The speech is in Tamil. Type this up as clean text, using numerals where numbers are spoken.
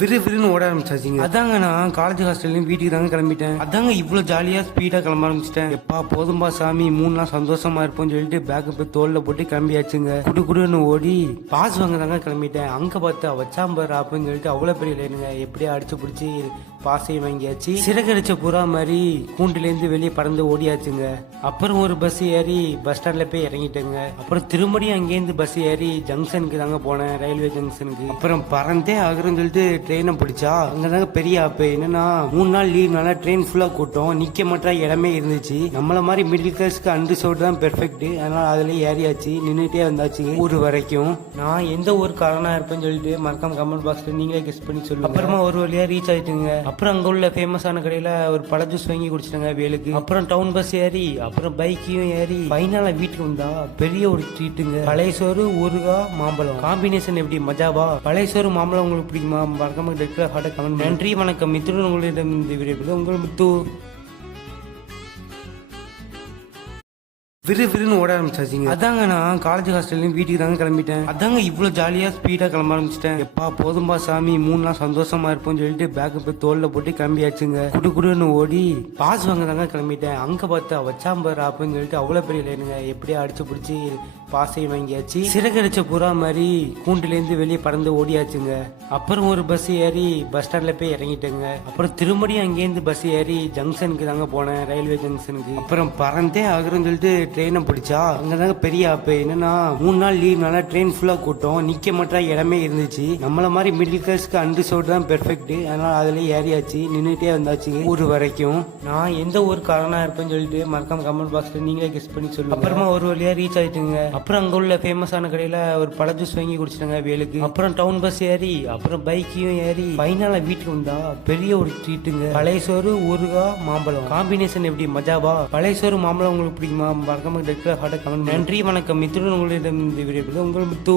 விறுவிறுன்னு ஓட ஆரம்பிச்சாச்சுங்க. அதாங்க நான் காலேஜ் ஹாஸ்டல்லையும் வீட்டுக்கு தாங்க கிளம்பிட்டேன். அதாங்க இவ்வளோ ஜாலியாக ஸ்பீடாக கிளம்ப ஆரம்பிச்சிட்டேன். எப்பா போதும்பா சாமி 3 நாள் சந்தோஷமா இருப்போம்னு சொல்லிட்டு பேக்கை போய் தோல்ல போட்டு கிளம்பியாச்சுங்க. குடுன்னு ஓடி பாஸ் வாங்க தாங்க கிளம்பிட்டேன். அங்கே பார்த்தா வச்சாம்பர் அப்படின்னு சொல்லிட்டு அவ்வளோ பெரிய லைனுங்க. எப்படியா அடிச்சு பிடிச்சி பாஸையும் வாங்கியாச்சு. சிறகடிச்ச புறா மாதிரி கூண்டுலேருந்து வெளியே பறந்து ஓடியாச்சுங்க. அப்புறம் ஒரு பஸ் ஏறி பஸ் ஸ்டாண்ட்ல போய் இறங்கிட்டேங்க. அப்புறம் திரும்படியும் அங்கேருந்து பஸ் ஏறி ஜங்ஷனுக்கு தாங்க போனேன், ரயில்வே ஜங்ஷனுக்கு. அப்புறம் பறந்தே ஆகுறன்னு சொல்லிட்டு ட்ரெயினை பிடிச்சா அங்கதாங்க பெரிய ஆப்பு. என்னன்னா 3 நாள் லீவ்னால ட்ரெயின் ஃபுல்லா கூட்டம், நிக்க மாட்டா இடமே இருந்துச்சு. நம்மள மாதிரி மிடில் கிளாஸ்க்கு அன்ரிசர்வ்ட் தான் பெர்ஃபெக்ட். அதனால அதுல ஏறியாச்சு, நின்றுட்டே வந்தாச்சு ஊர் வரைக்கும். நான் எந்த ஊர் காரணா இருப்பேன்னு சொல்லிட்டு மறக்காம கமெண்ட் பாக்ஸ்ல நீங்களே கெஸ் பண்ணி சொல்லுங்க. அப்புறமா ஒரு வழியா ரீச் ஆயிட்டுங்க. அப்புறம் அங்க உள்ள ஃபேமஸான கடையில ஒரு பழ ஜூஸ் வாங்கி குடிச்சிட்டாங்க வேலுக்கு. அப்புறம் டவுன் பஸ் ஏறி அப்புறம் பைக்கையும் ஏறி ஃபைனலா வீட்டுக்கு வந்தா பெரிய ஒரு ட்ரீட்டுங்க. பழைய சோறு ஊறுகாய் மாம்பழம் காம்பினேஷன் எப்படி மஜாவா? பழைய சோறு மாம்பழம் உங்களுக்கு பிடிக்குமா? மறக்காம கமெண்ட். நன்றி வணக்கம். இத்துடன் உங்களிடம் இந்த வீடியோ உங்கள் முத்து. விறுவிறுன்னு ஓட ஆரம்பிச்சாச்சுங்க. அதாங்க நான் காலேஜ் ஹாஸ்டல்லையும் வீட்டுக்கு தாங்க கிளம்பிட்டேன். அதாங்க இவ்வளோ ஜாலியாக ஸ்பீடாக கிளம்ப ஆரம்பிச்சிட்டேன். எப்பா போதும்பா சாமி 3 நாள் சந்தோஷமா இருப்போம்னு சொல்லிட்டு பேக்கை போய் தோல்ல போட்டு கிளம்பியாச்சுங்க. குடுன்னு ஓடி பாஸ் வாங்க தாங்க கிளம்பிட்டேன். அங்கே பார்த்தா வச்சாம்பர் அப்படின்னு சொல்லிட்டு அவ்வளோ பெரிய லைனுங்க. எப்படியா அடிச்சு பிடிச்சி பாஸையும் வாங்கியாச்சு. சிறகடிச்ச புறா மாதிரி கூண்டுலேருந்து வெளியே பறந்து ஓடியாச்சுங்க. அப்புறம் ஒரு பஸ் ஏறி பஸ் ஸ்டாண்ட்ல போய் இறங்கிட்டேங்க. அப்புறம் திரும்படியும் அங்கேருந்து பஸ் ஏறி ஜங்ஷனுக்கு தாங்க போனேன், ரயில்வே ஜங்ஷனுக்கு. அப்புறம் பறந்தே ஆகுறன்னு சொல்லிட்டு ட்ரெயினை பிடிச்சா அங்கதாங்க பெரிய ஆப்பு. என்னன்னா 3 நாள் லீவ்னால ட்ரெயின் ஃபுல்லா கூட்டம், நிக்க மாட்டா இடமே இருந்துச்சு. நம்மள மாதிரி மிடில் கிளாஸ்க்கு அன்ரிசர்வ்ட் தான் பெர்ஃபெக்ட். அதனால அதுல ஏறியாச்சு, நின்றுட்டே வந்தாச்சு ஊர் வரைக்கும். நான் எந்த ஊர் காரணா இருப்பேன்னு சொல்லிட்டு மறக்காம கமெண்ட் பாக்ஸ்ல நீங்களே கெஸ் பண்ணி சொல்லுங்க. அப்புறமா ஒரு வழியா ரீச் ஆயிட்டுங்க. அப்புறம் அங்க உள்ள ஃபேமஸான கடையில ஒரு பழ ஜூஸ் வாங்கி குடிச்சிட்டாங்க வேலுக்கு. அப்புறம் டவுன் பஸ் ஏறி அப்புறம் பைக்கையும் ஏறி ஃபைனலா வீட்டுக்கு வந்தா பெரிய ஒரு ட்ரீட்டுங்க. பழைய சோறு ஊறுகாய் மாம்பழம் காம்பினேஷன் எப்படி மஜாவா? பழைய சோறு மாம்பழம் உங்களுக்கு பிடிக்குமா? மறக்காம கமெண்ட். நன்றி வணக்கம். இத்துடன் உங்களிடம் இந்த வீடியோ உங்கள் முத்து.